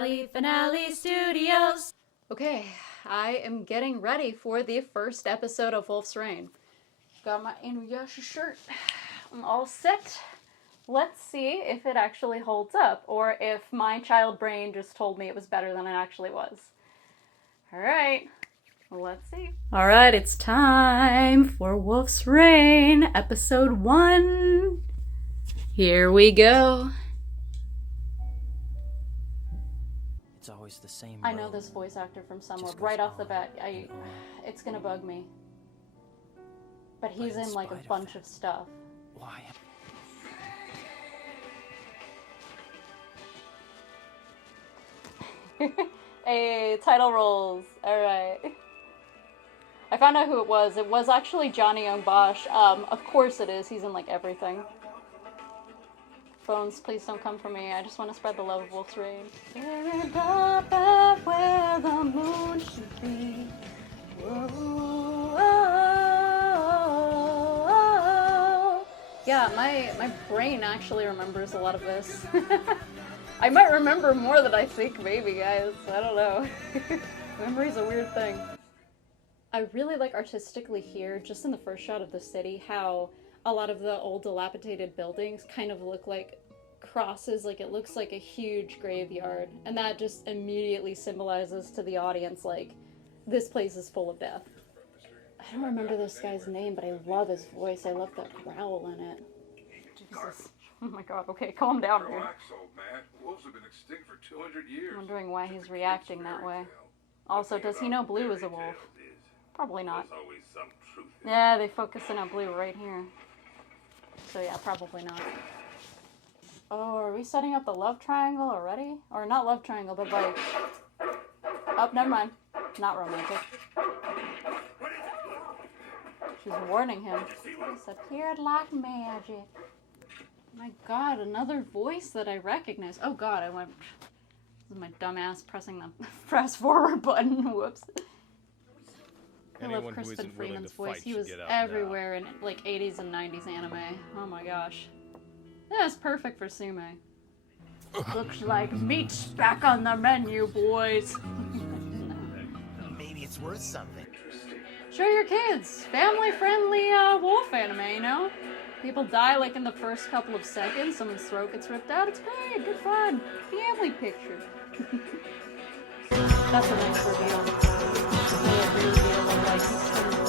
Finale Studios. Okay, I am getting ready for the first episode of Wolf's Rain. Got my Inuyasha shirt. I'm all set. Let's see if it actually holds up, or if my child brain just told me it was better than it actually was. Alright, let's see. Alright, it's time for Wolf's Rain, episode 1. Here we go. It's always the same. I know this voice actor from somewhere. Right off the bat, it's gonna bug me. But he's in like a bunch of stuff. Why? Hey, title rolls. Alright. I found out who it was. It was actually Johnny Young Bosch. Of course it is. He's in like everything. Phones, please don't come for me. I just want to spread the love of Wolf's Rain. Where the moon should be. Yeah, my brain actually remembers a lot of this. I might remember more than I think, maybe, guys. I don't know. Memory's a weird thing. I really like artistically here, just in the first shot of the city, how a lot of the old dilapidated buildings kind of look like crosses, like it looks like a huge graveyard. And that just immediately symbolizes to the audience, like, this place is full of death. I don't remember this guy's name, but I love his voice. I love the growl in it. Jesus. Oh my god, okay, calm down, dude. Relax, old man. Wolves have been extinct for 200 years. I'm wondering why he's reacting that way. Also, does he know Blue is a wolf? Probably not. Yeah, they focus in on Blue right here. So yeah, probably not. Oh, are we setting up the love triangle already? Or not love triangle, but like... Oh, never mind. Not romantic. She's warning him. Disappeared like magic. My god, another voice that I recognize. Oh god, I went... This is my dumb ass pressing the fast forward button. Whoops. I love Crispin Freeman's voice. He was everywhere in like 80s and 90s anime. Oh my gosh. That's perfect for Sume. Looks like meat's back on the menu, boys. Maybe it's worth something. Show your kids. Family-friendly wolf anime, you know? People die like in the first couple of seconds. Someone's throat gets ripped out. It's great. Good fun. Family picture. That's a nice reveal. I love the reveal of like he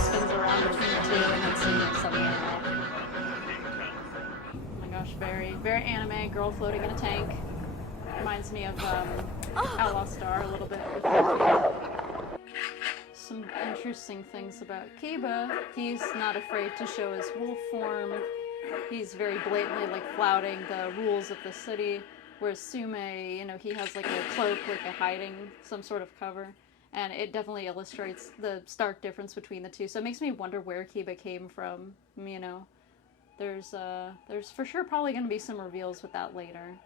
spins around between the two and then seeing it suddenly out. Oh my gosh, very anime. Girl floating in a tank. Reminds me of Outlaw Star a little bit. Some interesting things about Kiba. He's not afraid to show his wolf form. He's very blatantly like flouting the rules of the city. Whereas Sume, you know, he has like a cloak, like a hiding, some sort of cover. And it definitely illustrates the stark difference between the two. So it makes me wonder where Kiba came from, you know. There's for sure probably going to be some reveals with that later.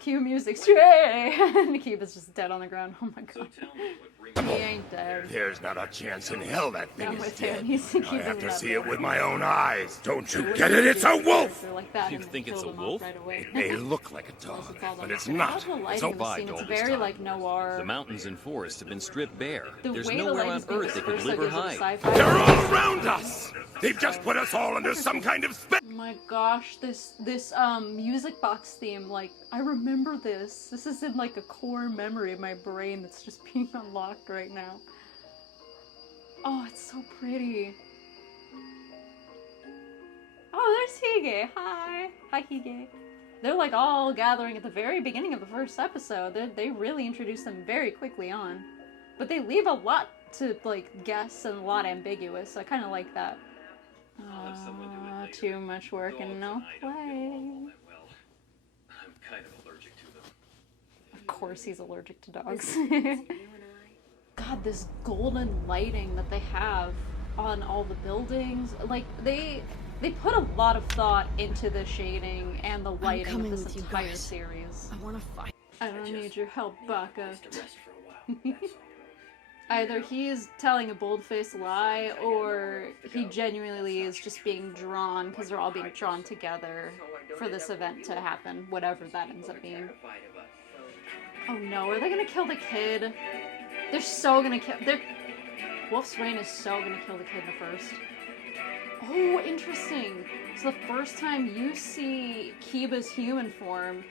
Cue music. Stray! And Kiba's just dead on the ground. Oh my god. He ain't dead. There's not a chance in hell that thing is dead. He's I have to see it with my own eyes. Don't you get it? It's a wolf! You think it's a wolf? It may look like a dog, but it's not. It's very like noir. The mountains and forests have been stripped bare. There's way the nowhere on lighting's being Earth they could dispersed, live or like, hide. gives it a They're sci-fi. all around us! They've just put us all under some kind of spell. Oh my gosh, this music box theme, like, I remember this. This is in like a core memory of my brain that's just being unlocked right now. Oh, it's so pretty. Oh, there's Hige. Hi. Hi, Hige. They're like all gathering at the very beginning of the first episode. They really introduce them very quickly on. But they leave a lot to, like, guess and a lot ambiguous. So I kind of like that. Too much work and no play. I'm kind of allergic to them. Of course he's allergic to dogs. God, this golden lighting that they have on all the buildings. Like, they put a lot of thought into the shading and the lighting of this entire series. I want to fight. I don't need your help, Baka. Either he is telling a bold-faced lie, or he genuinely is just being drawn, because they're all being drawn together for this event to happen, whatever that ends up being. Oh no, are they gonna kill the kid? They're so gonna kill. Wolf's Rain is so gonna kill the kid in the first. Oh, interesting. So the first time you see Kiba's human form,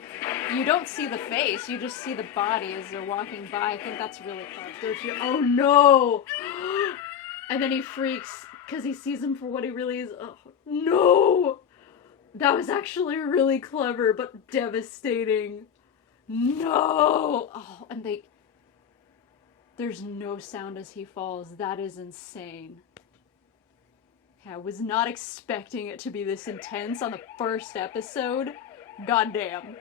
you don't see the face, you just see the body as they're walking by. I think that's really clever, don't you? Oh no! And then he freaks because he sees him for what he really is. Oh no! That was actually really clever, but devastating. No! Oh, and there's no sound as he falls. That is insane. I was not expecting it to be this intense on the first episode. Goddamn.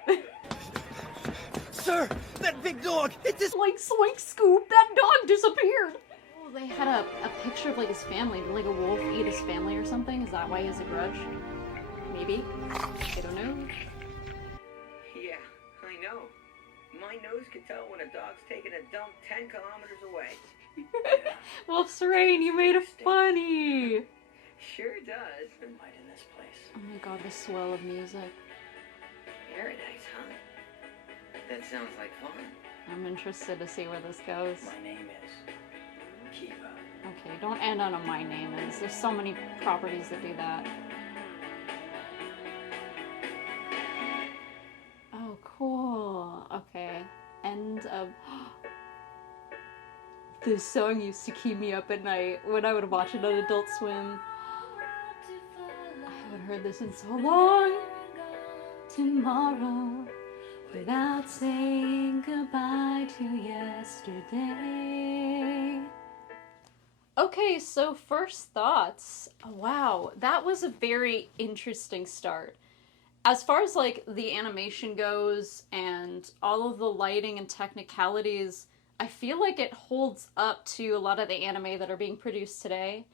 Sir, that big dog, it just... Like, Swank Scoop, that dog disappeared! Oh, they had a picture of, like, his family. Did, like, a wolf eat his family or something? Is that why he has a grudge? Maybe. I don't know. Yeah, I know. My nose can tell when a dog's taking a dump 10 kilometers away. Wolf's Rain, you made it funny! Sure does. Right in this place. Oh my god, the swell of music. Paradise, huh? That sounds like fun. I'm interested to see where this goes. My name is Kiba. Okay, don't end on a my name is. There's so many properties that do that. Oh, cool. Okay. End of... This song used to keep me up at night when I would watch it on Adult Swim. I haven't heard this in so long. Tomorrow, without saying goodbye to yesterday. Okay, so first thoughts. Oh, wow, that was a very interesting start. As far as like the animation goes and all of the lighting and technicalities, I feel like it holds up to a lot of the anime that are being produced today.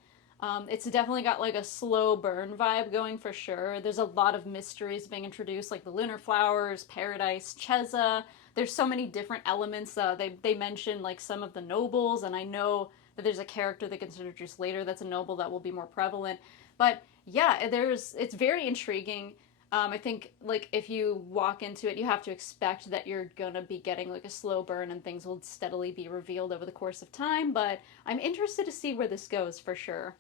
It's definitely got like a slow burn vibe going for sure. There's a lot of mysteries being introduced, like the lunar flowers, paradise, Cheza. There's so many different elements. They mention like some of the nobles, and I know that there's a character that gets introduced later that's a noble that will be more prevalent. But yeah, it's very intriguing. I think like if you walk into it, you have to expect that you're gonna be getting like a slow burn and things will steadily be revealed over the course of time, but I'm interested to see where this goes for sure.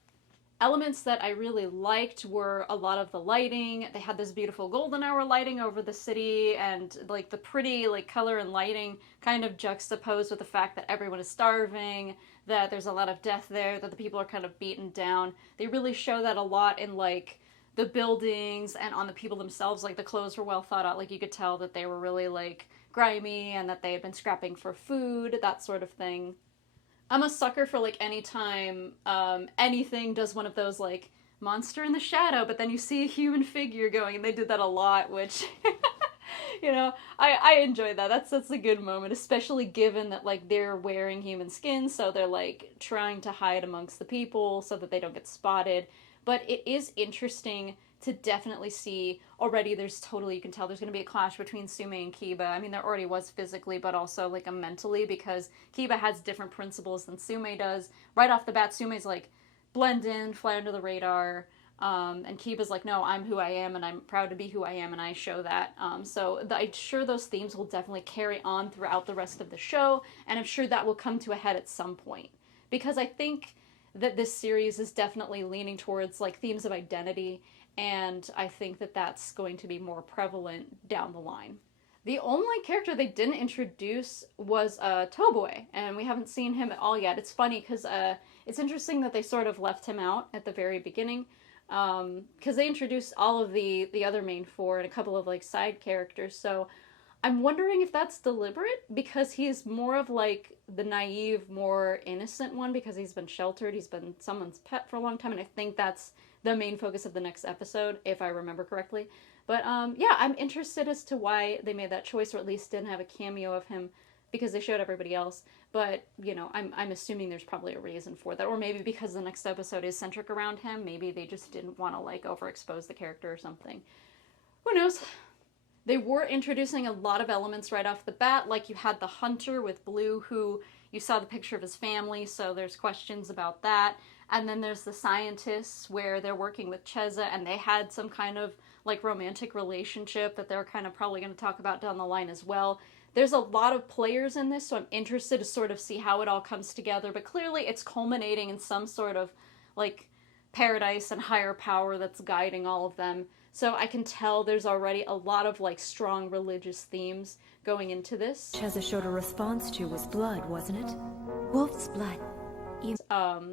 Elements that I really liked were a lot of the lighting. They had this beautiful golden hour lighting over the city, and like the pretty like color and lighting kind of juxtaposed with the fact that everyone is starving, that there's a lot of death there, that the people are kind of beaten down. They really show that a lot in like the buildings and on the people themselves. Like the clothes were well thought out. Like you could tell that they were really like grimy and that they had been scrapping for food, that sort of thing. I'm a sucker for like any time anything does one of those like monster in the shadow, but then you see a human figure going, and they did that a lot, which you know, I enjoy that. That's a good moment, especially given that like they're wearing human skin, so they're like trying to hide amongst the people so that they don't get spotted. But it is interesting to definitely see already you can tell there's going to be a clash between Sume and Kiba. I mean, there already was physically, but also like mentally, because Kiba has different principles than Sume does. Right off the bat, Sume's like blend in, fly under the radar, and Kiba's like, no, I'm who I am, and I'm proud to be who I am, and I show that. I'm sure those themes will definitely carry on throughout the rest of the show, and I'm sure that will come to a head at some point. Because I think that this series is definitely leaning towards like themes of identity, and I think that that's going to be more prevalent down the line. The only character they didn't introduce was Toboe, and we haven't seen him at all yet. It's funny because it's interesting that they sort of left him out at the very beginning, because they introduced all of the other main four and a couple of like side characters, so I'm wondering if that's deliberate, because he's more of like the naive, more innocent one, because he's been sheltered, he's been someone's pet for a long time, and I think that's the main focus of the next episode, if I remember correctly. But yeah, I'm interested as to why they made that choice, or at least didn't have a cameo of him, because they showed everybody else. But, you know, I'm assuming there's probably a reason for that, or maybe because the next episode is centric around him, maybe they just didn't want to like overexpose the character or something. Who knows? They were introducing a lot of elements right off the bat, like you had the hunter with Blue, who you saw the picture of his family, so there's questions about that. And then there's the scientists, where they're working with Cheza, and they had some kind of like romantic relationship that they're kind of probably going to talk about down the line as well. there's a lot of players in this, so I'm interested to sort of see how it all comes together, but clearly it's culminating in some sort of, like, paradise and higher power that's guiding all of them. So I can tell there's already a lot of, like, strong religious themes going into this. Cheza showed a response to was blood, wasn't it? Wolf's blood.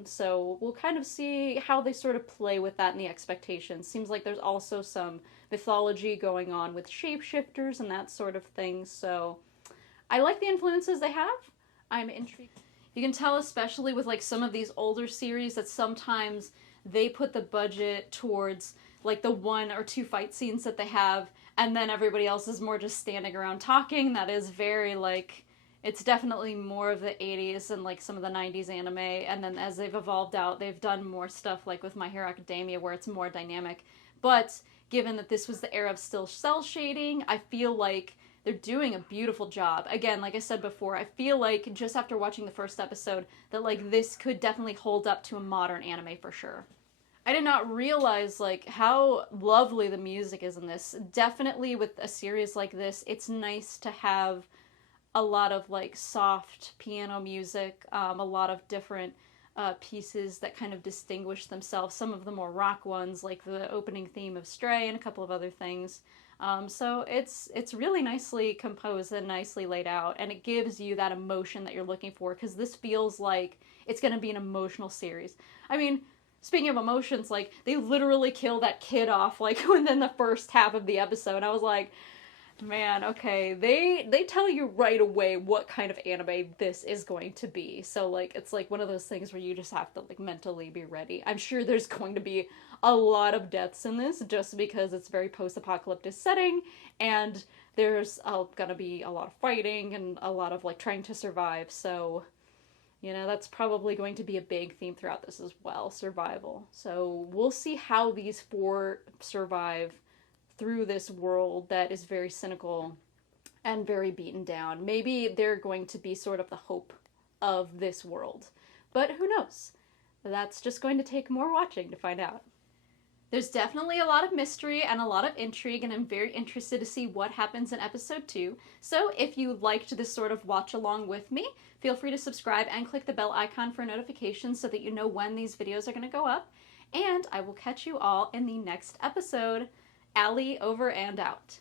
So we'll kind of see how they sort of play with that and the expectations. Seems like there's also some mythology going on with shapeshifters and that sort of thing, so I like the influences they have. I'm intrigued. You can tell, especially with like some of these older series, that sometimes they put the budget towards like the 1 or 2 fight scenes that they have, and then everybody else is more just standing around talking. That is very like, it's definitely more of the 80s and like some of the 90s anime, and then as they've evolved out, they've done more stuff like with My Hero Academia where it's more dynamic. But given that this was the era of still cell shading, I feel like they're doing a beautiful job. Again, like I said before, I feel like just after watching the first episode that like this could definitely hold up to a modern anime for sure. I did not realize like how lovely the music is in this. Definitely with a series like this, it's nice to have a lot of like soft piano music, a lot of different pieces that kind of distinguish themselves. Some of the more rock ones, like the opening theme of Stray and a couple of other things. So it's really nicely composed and nicely laid out, and it gives you that emotion that you're looking for, because this feels like it's going to be an emotional series. I mean, speaking of emotions, like, they literally kill that kid off, like, within the first half of the episode. I was like, man, okay, they tell you right away what kind of anime this is going to be. So, like, it's like one of those things where you just have to, like, mentally be ready. I'm sure there's going to be a lot of deaths in this, just because it's a very post-apocalyptic setting, and there's gonna be a lot of fighting and a lot of, like, trying to survive, so, you know, that's probably going to be a big theme throughout this as well, survival. So we'll see how these 4 survive through this world that is very cynical and very beaten down. Maybe they're going to be sort of the hope of this world. But who knows? That's just going to take more watching to find out. There's definitely a lot of mystery and a lot of intrigue, and I'm very interested to see what happens in episode 2. So if you liked this sort of watch along with me, feel free to subscribe and click the bell icon for notifications so that you know when these videos are going to go up. And I will catch you all in the next episode. Allie over and out.